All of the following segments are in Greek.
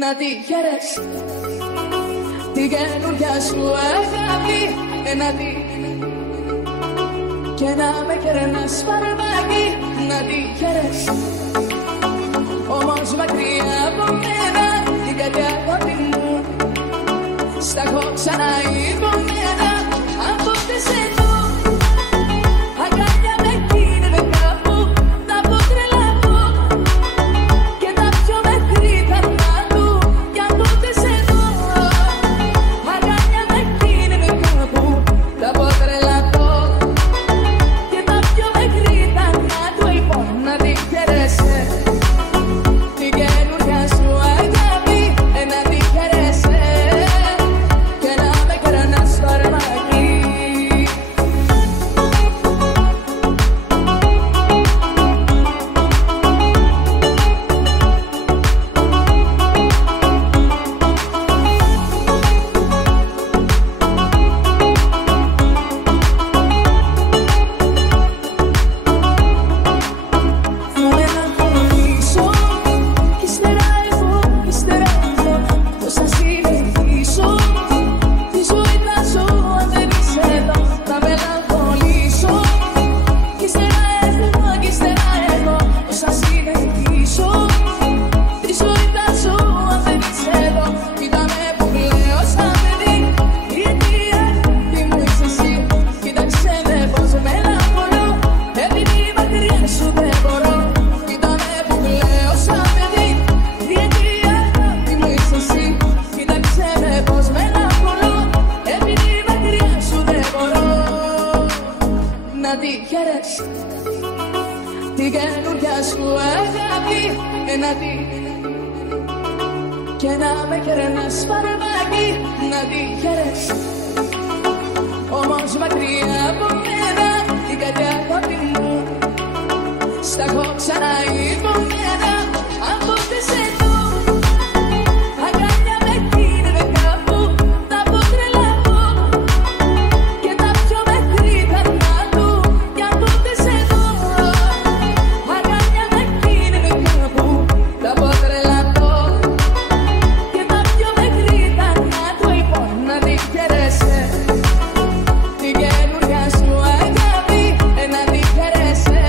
να τη χαίρες την καινούρια σου αγάπη, να τη και να με κερνάς φαρμάκι, να τη χαίρες όμως μακριά από μένα, την καρδιά αγάπη μου στα έχω ξαναϋπομένα αν πότε σε δω αγκάλια με κίνδυνε κάπου να πω τρελαθώ και τα πιο μέχρι τα νάτου κι αν πότε σε δω αγκάλια με κίνδυνε κάπου να πω τρελαθώ και τα πιο μέχρι τα νάτου λοιπόν να τη χαίρεσαι την καινούρια σου αγάπη, να τη χαίρεσαι και να με κερνάς φαρμάκι. Να τη χαίρες την καινούρια σου αγάπη, να τη και να με κερνάς φαρμάκι, να τη χαίρες όμως μακριά από μένα, την καρδιά αγάπη μου στα έχω ξαναϋπομένα αν πότε σε δω αγκάλια με κίνδυνε κάπου να πω τρελαθώ και τα πιο μέχρι τα νάτου κι αν πότε σε δω αγκάλια με κίνδυνε κάπου να πω τρελαθώ και τα πιο μέχρι τα νάτου λοιπόν να τη χαίρεσαι την καινούρια σου αγάπη, να τη χαίρεσαι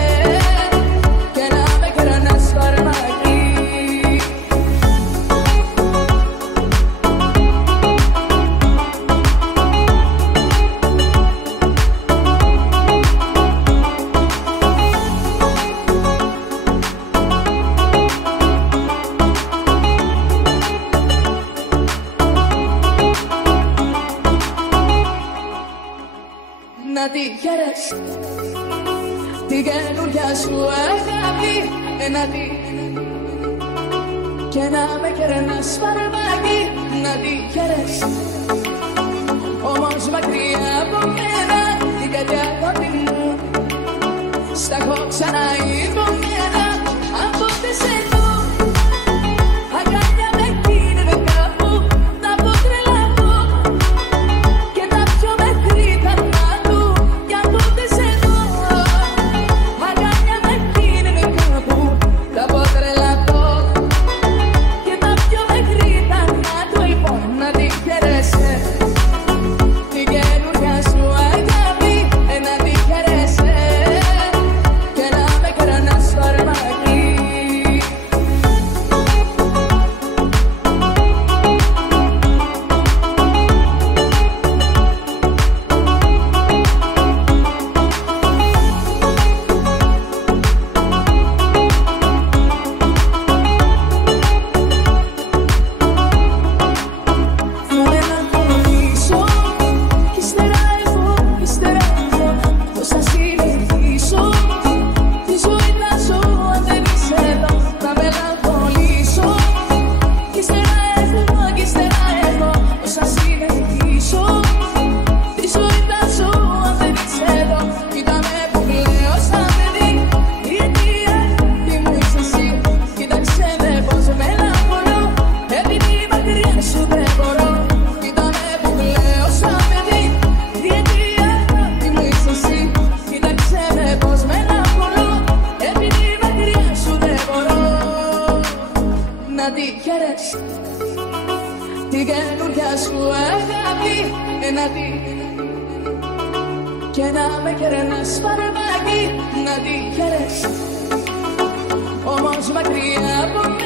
και να με κερνάς φαρμάκι. Να τη χαίρες την καινούρια σου αγάπη, να τη και να με κερνάς φαρμάκι, να τη χαίρες όμως μακριά από μένα, την καρδιά αγάπη μου στα έχω ξαναϋπομένα αν πότε σε δω αγκάλια με κίνδυνε κάπου να πω τρελαθώ και τα πιο μέχρι τα νάτου κι αν πότε σε δω αγκάλια με κίνδυνε κάπου να πω τρελαθώ και τα πιο μέχρι τα νάτου λοιπόν να τη χαίρεσαι την καινούρια σου αγάπη, να τη χαίρεσαι και να με κερνάς να τη χαίρες. Την καινούρια σου αγάπη να τη. Και να με κερνάς φαρμάκι να τη χαίρες. Όμως μακριά από